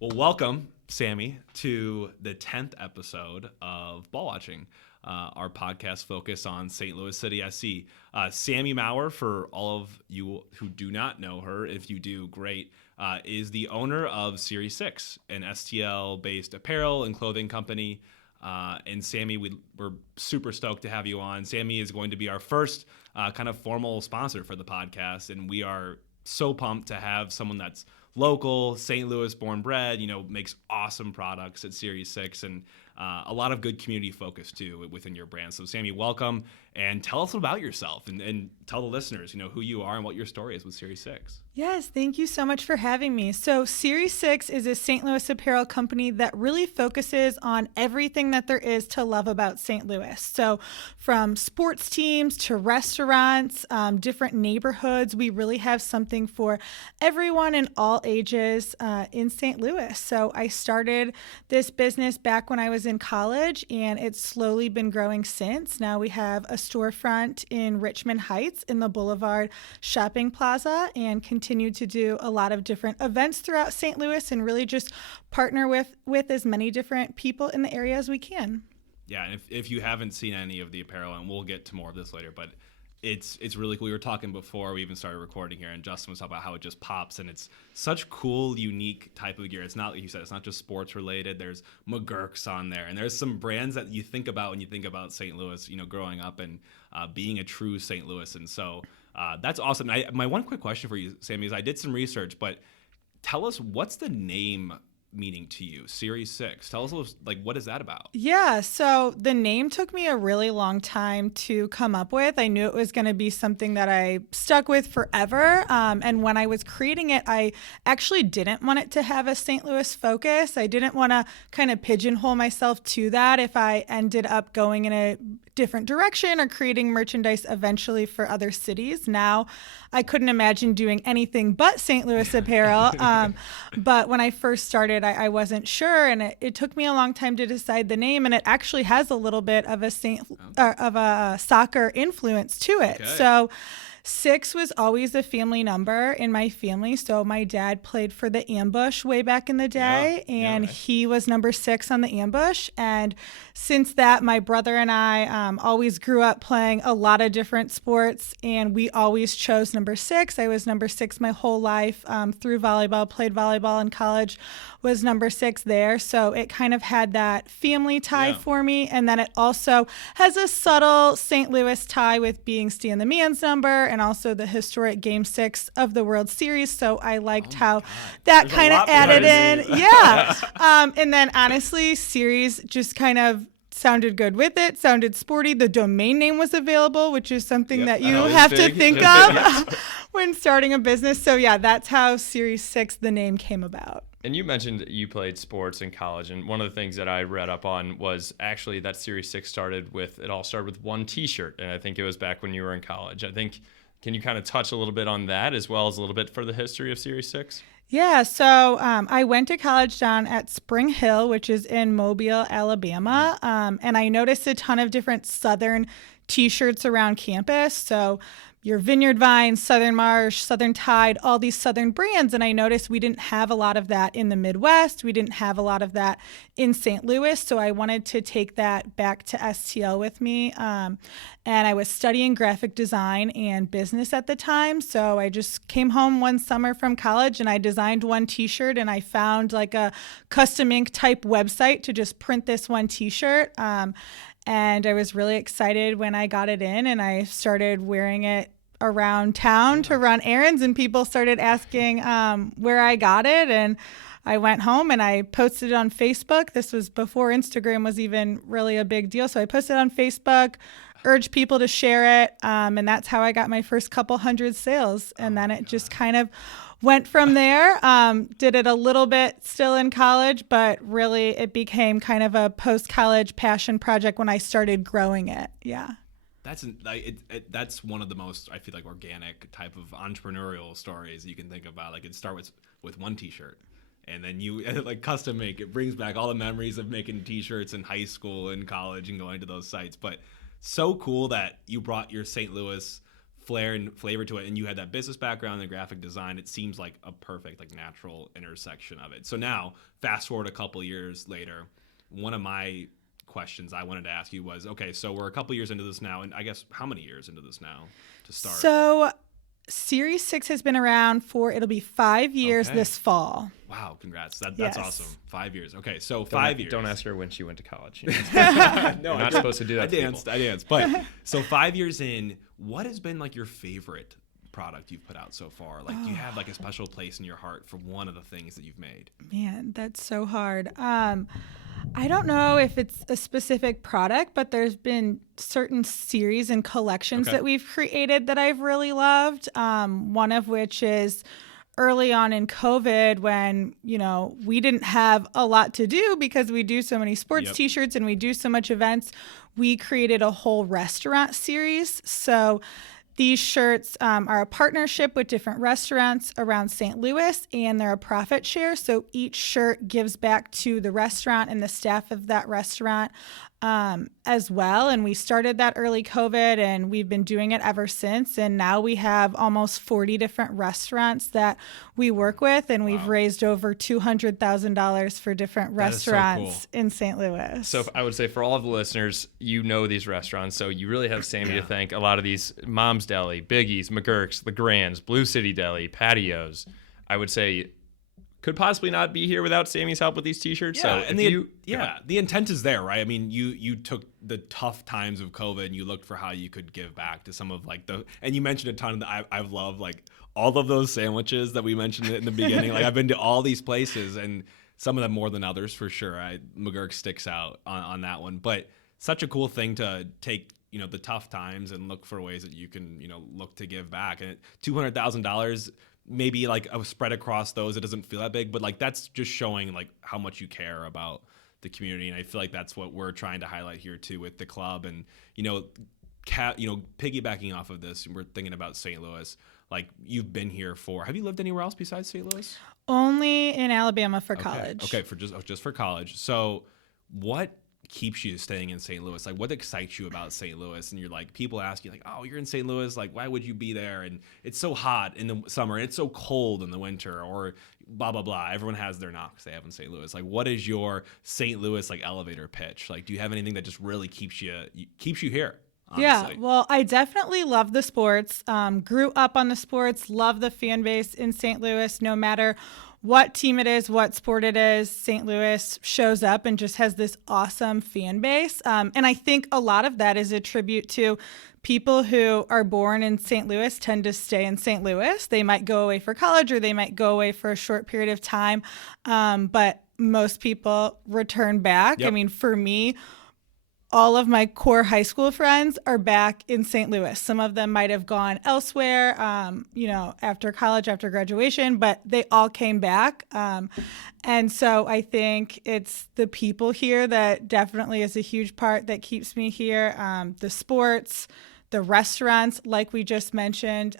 Well, welcome, Sami, to the 10th episode of Ball Watching, our podcast focused on St. Louis City SC. Sami Maurer, for all of you who do not know her, if you do, great, is the owner of Series 6, an STL-based apparel and clothing company. And Sami, we're super stoked to have you on. Sami is going to be our first kind of formal sponsor for the podcast, and we are so pumped to have someone that's local, St. Louis born bred, makes awesome products at Series 6 and a lot of good community focus too within your brand. So Sami, welcome, and tell us about yourself and tell the listeners, who you are and what your story is with Series 6. Yes, thank you so much for having me. So Series 6 is a St. Louis apparel company that really focuses on everything that there is to love about St. Louis. So from sports teams to restaurants, different neighborhoods, we really have something for everyone in all ages in St. Louis. So I started this business back when I was in college, and it's slowly been growing since. Now we have a storefront in Richmond Heights in the Boulevard Shopping Plaza, and continue to do a lot of different events throughout St. Louis and really just partner with as many different people in the area as we can. Yeah, and if you haven't seen any of the apparel, and we'll get to more of this later, but it's really cool. We were talking before we even started recording here, and Justin was talking about how it just pops, and it's such cool, unique type of gear. It's not, like you said, it's not just sports related. There's McGurk's on there, and there's some brands that you think about when you think about St. Louis, growing up and being a true St. Louis. And so that's awesome. My one quick question for you, Sami, is I did some research, but tell us, what's the name meaning to you, Series 6? Tell us, what is that about? Yeah, so the name took me a really long time to come up with. I knew it was going to be something that I stuck with forever. And when I was creating it, I actually didn't want it to have a St. Louis focus. I didn't want to kind of pigeonhole myself to that if I ended up going in a different direction or creating merchandise eventually for other cities. Now, I couldn't imagine doing anything but St. Louis apparel. But when I first started, I wasn't sure, and it took me a long time to decide the name. And it actually has a little bit of a soccer influence to it. Okay. So 6 was always a family number in my family. So my dad played for the Ambush way back in the day, and he was number 6 on the Ambush. And since that, my brother and I always grew up playing a lot of different sports, and we always chose number 6. I was number 6 my whole life through volleyball, played volleyball in college, was number 6 there. So it kind of had that family tie for me. And then it also has a subtle St. Louis tie with being Stan the Man's number and also the historic Game 6 of the World Series. So I liked how that kind of added in. Yeah. And then honestly, Series just kind of sounded good with it, sounded sporty. The domain name was available, which is something that you have to think of when starting a business. So yeah, that's how Series 6, the name, came about. And you mentioned you played sports in college, and one of the things that I read up on was actually that Series 6 all started with one T-shirt, and I think it was back when you were in college. Can you kind of touch a little bit on that as well as a little bit for the history of Series 6? Yeah, so I went to college down at Spring Hill, which is in Mobile, Alabama, and I noticed a ton of different Southern T-shirts around campus. So your Vineyard Vine, Southern Marsh, Southern Tide, all these Southern brands. And I noticed we didn't have a lot of that in the Midwest. We didn't have a lot of that in St. Louis. So I wanted to take that back to STL with me. And I was studying graphic design and business at the time. So I just came home one summer from college and I designed one T-shirt, and I found like a custom ink type website to just print this one T-shirt. And I was really excited when I got it in, and I started wearing it around town to run errands, and people started asking where I got it. And I went home and I posted it on Facebook. This was before Instagram was even really a big deal. So I posted it on Facebook, urged people to share it. And that's how I got my first couple hundred sales. And then it just kind of went from there. Did it a little bit still in college, but really it became kind of a post-college passion project when I started growing it. Yeah. That's one of the most, I feel like, organic type of entrepreneurial stories you can think about. Like, it starts with one T-shirt, and then you like custom make. It brings back all the memories of making T-shirts in high school and college and going to those sites. But so cool that you brought your St. Louis flair and flavor to it, and you had that business background and graphic design. It seems like a perfect, like, natural intersection of it. So now, fast forward a couple years later, one of my questions I wanted to ask you was, okay, so we're a couple years into this now, and I guess how many years into this now to start? So Series 6 has been around for, it'll be 5 years this fall. Wow, congrats. That's Yes. awesome. 5 years. Okay, so 5 years. Don't ask her when she went to college. No, You're not supposed to do that. I danced. But so 5 years in, what has been like your favorite product you've put out so far? Like, do you have like a special place in your heart for one of the things that you've made? Man, that's so hard. I don't know if it's a specific product, but there's been certain series and collections that we've created that I've really loved. One of which is early on in COVID when, we didn't have a lot to do because we do so many sports t-shirts and we do so much events. We created a whole restaurant series. So these shirts are a partnership with different restaurants around St. Louis, and they're a profit share. So each shirt gives back to the restaurant and the staff of that restaurant as well. And we started that early COVID, and we've been doing it ever since. And now we have almost 40 different restaurants that we work with, and we've raised over $200,000 for different restaurants in St. Louis. So I would say for all of the listeners, these restaurants. So you really have Sami to thank. A lot of these, Mom's Deli, Biggie's, McGurk's, LeGrand's, Blue City Deli, Patios, I would say could possibly not be here without Sami's help with these t-shirts. Yeah, so and the intent is there, right? I mean, you took the tough times of COVID and you looked for how you could give back to some of like and you mentioned a ton of I've loved like all of those sandwiches that we mentioned in the beginning. Like, I've been to all these places, and some of them more than others for sure. McGurk sticks out on that one, but such a cool thing to take, the tough times and look for ways that you can, look to give back. And $200,000, maybe like a spread across those, it doesn't feel that big, but like that's just showing like how much you care about the community. And I feel like that's what we're trying to highlight here too with the club. And piggybacking off of this, we're thinking about St. Louis. Like, you've been here have you lived anywhere else besides St. Louis? Only in Alabama for college. Okay, for just for college. So what keeps you staying in St. Louis? Like, what excites you about St. Louis? And you're like, people ask you like, oh, you're in St. Louis, like, why would you be there? And it's so hot in the summer and it's so cold in the winter, or blah blah blah. Everyone has their knocks they have in St. Louis. Like, what is your St. Louis like elevator pitch? Like, do you have anything that just really keeps you here? Honestly? Yeah, well, I definitely love the sports. Grew up on the sports, love the fan base in St. Louis. No matter what team it is, what sport it is, St. Louis shows up and just has this awesome fan base. And I think a lot of that is a tribute to people who are born in St. Louis tend to stay in St. Louis. They might go away for college or they might go away for a short period of time. But most people return back. Yep. I mean, for me, all of my core high school friends are back in St. Louis. Some of them might have gone elsewhere, after college, after graduation, but they all came back. And so I think it's the people here that definitely is a huge part that keeps me here. The sports, the restaurants, like we just mentioned,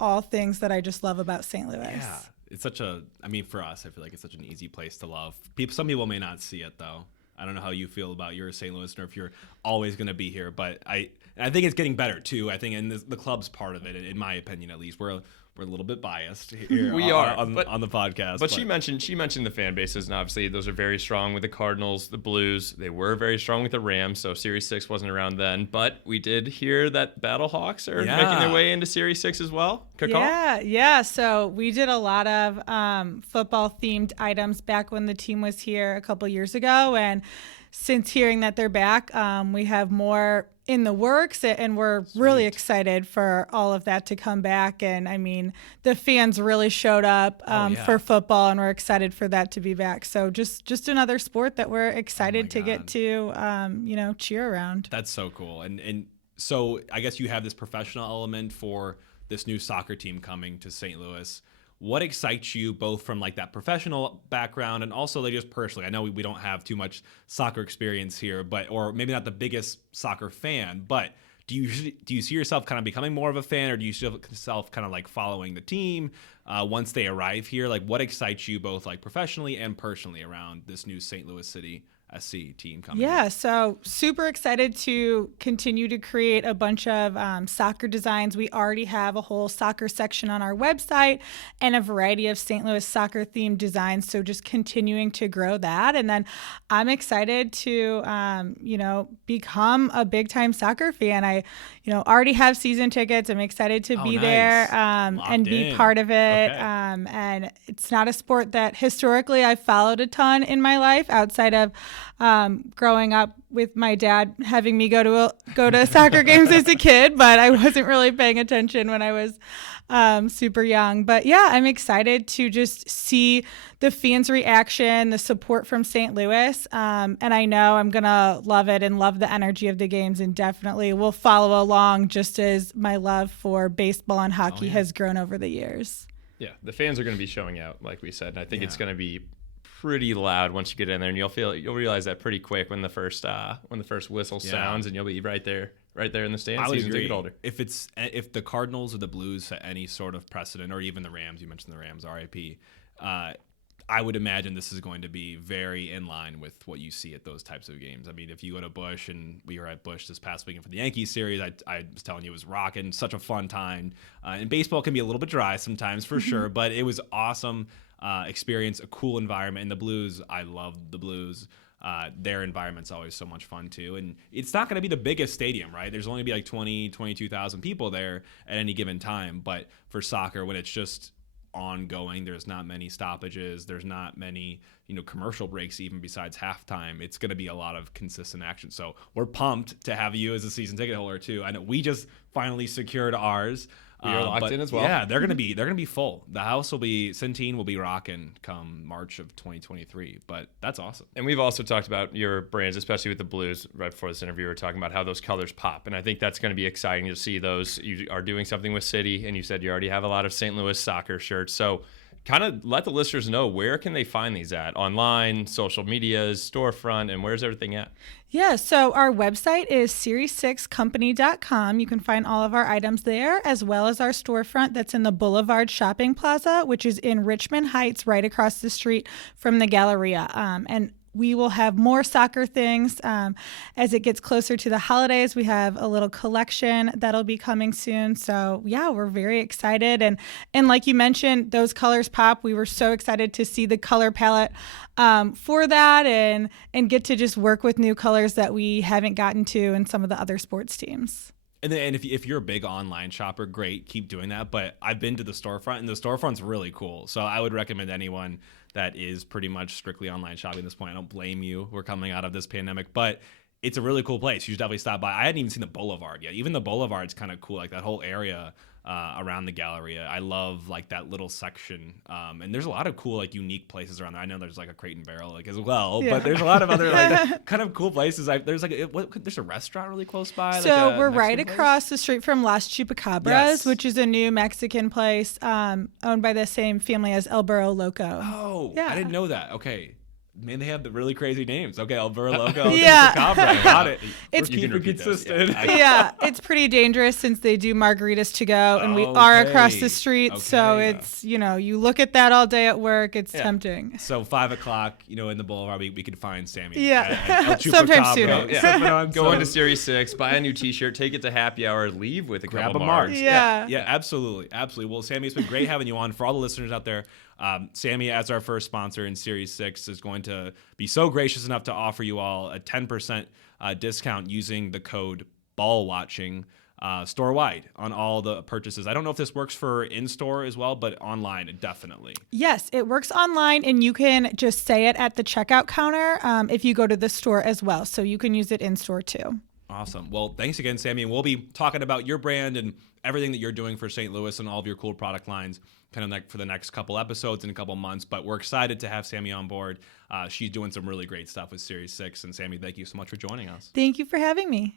all things that I just love about St. Louis. Yeah, it's for us, I feel like it's such an easy place to love. Some people may not see it though. I don't know how you feel about your St. Louis, or if you're always going to be here, but I think it's getting better too. I think, and the club's part of it, in my opinion, at least. We're a little bit biased here. We are on the podcast. But she mentioned the fan bases, and obviously those are very strong with the Cardinals, the Blues. They were very strong with the Rams, so Series 6 wasn't around then. But we did hear that Battlehawks are making their way into Series 6 as well. Yeah. So we did a lot of football-themed items back when the team was here a couple years ago, and since hearing that they're back, we have more in the works, and we're really excited for all of that to come back. And I mean, the fans really showed up for football, and we're excited for that to be back. So just another sport that we're excited to get to, cheer around. That's so cool. And so I guess you have this professional element for this new soccer team coming to St. Louis. What excites you both from like that professional background and also like just personally? I know we don't have too much soccer experience here, or maybe not the biggest soccer fan, but do you see yourself kind of becoming more of a fan, or do you see yourself kind of like following the team once they arrive here? Like, what excites you both like professionally and personally around this new St. Louis City SC team coming. Yeah, so super excited to continue to create a bunch of soccer designs. We already have a whole soccer section on our website and a variety of St. Louis soccer themed designs. So just continuing to grow that. And then I'm excited to, become a big time soccer fan. I, already have season tickets. I'm excited to be nice. there and be in. part of it. Okay. And it's not a sport that historically I've followed a ton in my life outside of growing up with my dad having me go to soccer games as a kid, but I wasn't really paying attention when I was super young. But yeah, I'm excited to just see the fans' reaction, the support from St. Louis. And I know I'm going to love it and love the energy of the games, and definitely will follow along just as my love for baseball and hockey has grown over the years. Yeah, the fans are going to be showing out, like we said, and I think it's going to be pretty loud once you get in there, and you'll realize that pretty quick when the first whistle sounds, and you'll be right there in the stands. I would agree. Older. If the Cardinals or the Blues set any sort of precedent, or even the Rams, you mentioned the Rams, RIP, I would imagine this is going to be very in line with what you see at those types of games. I mean, if you go to Busch, and we were at Busch this past weekend for the Yankees series, I was telling you it was rocking, such a fun time. And baseball can be a little bit dry sometimes for sure, but it was awesome. Experience, a cool environment. And the Blues, I love the Blues. Their environment's always so much fun too. And it's not going to be the biggest stadium, right? There's only be like 22,000 people there at any given time. But for soccer, when it's just ongoing, there's not many stoppages, there's not many commercial breaks even besides halftime. It's going to be a lot of consistent action. So we're pumped to have you as a season ticket holder too. I know we just finally secured ours. We are locked in as well. Yeah, they're gonna be full. The house will be Centene will be rocking come March of 2023. But that's awesome. And we've also talked about your brands, especially with the Blues. Right before this interview, we were talking about how those colors pop, and I think that's going to be exciting to see those. You are doing something with City, and you said you already have a lot of St. Louis soccer shirts. So, kind of let the listeners know, where can they find these at? Online, social medias, storefront, and where's everything at? Yeah, so our website is series6company.com. You can find all of our items there, as well as our storefront that's in the Boulevard Shopping Plaza, which is in Richmond Heights, right across the street from the Galleria. And we will have more soccer things as it gets closer to the holidays. We have a little collection that'll be coming soon. So yeah, we're very excited. And like you mentioned, those colors pop. We were so excited to see the color palette for that and get to just work with new colors that we haven't gotten to in some of the other sports teams. And if you're a big online shopper, great, keep doing that. But I've been to the storefront, and the storefront's really cool. So I would recommend anyone that is pretty much strictly online shopping at this point. I don't blame you. We're coming out of this pandemic, but it's a really cool place. You should definitely stop by. I hadn't even seen the Boulevard yet. Even the Boulevard's kind of cool, like that whole area around the Galleria. I love like that little section. And there's a lot of cool, like unique places around there. I know there's like a Crate and Barrel like as well, but there's a lot of other like kind of cool places. There's like there's a restaurant really close by. So like we're Mexican right place? Across the street from Las Chupacabras, which is a new Mexican place owned by the same family as El Burro Loco. Oh, yeah. I didn't know that. Okay. Man, they have the really crazy names. Okay, El Burro Loco. Yeah. Got it. It's keeping consistent. Yeah, it's pretty dangerous since they do margaritas to go, and we are across the street. So it's, you look at that all day at work. It's tempting. So 5 o'clock, in the Boulevard, we could find Sami. Yeah, sometime sooner. Yeah. Go into Series 6, buy a new T-shirt, take it to happy hour, leave with a grab couple a mark. Yeah, absolutely. Well, Sami, it's been great having you on. For all the listeners out there, Sami, as our first sponsor in Series 6, is going to be so gracious enough to offer you all a 10% discount using the code BALLWATCHING store-wide on all the purchases. I don't know if this works for in-store as well, but online, definitely. Yes, it works online, and you can just say it at the checkout counter if you go to the store as well. So you can use it in-store too. Awesome. Well, thanks again, Sami. And we'll be talking about your brand and everything that you're doing for St. Louis and all of your cool product lines kind of like for the next couple episodes in a couple months. But we're excited to have Sami on board. She's doing some really great stuff with Series 6. And Sami, thank you so much for joining us. Thank you for having me.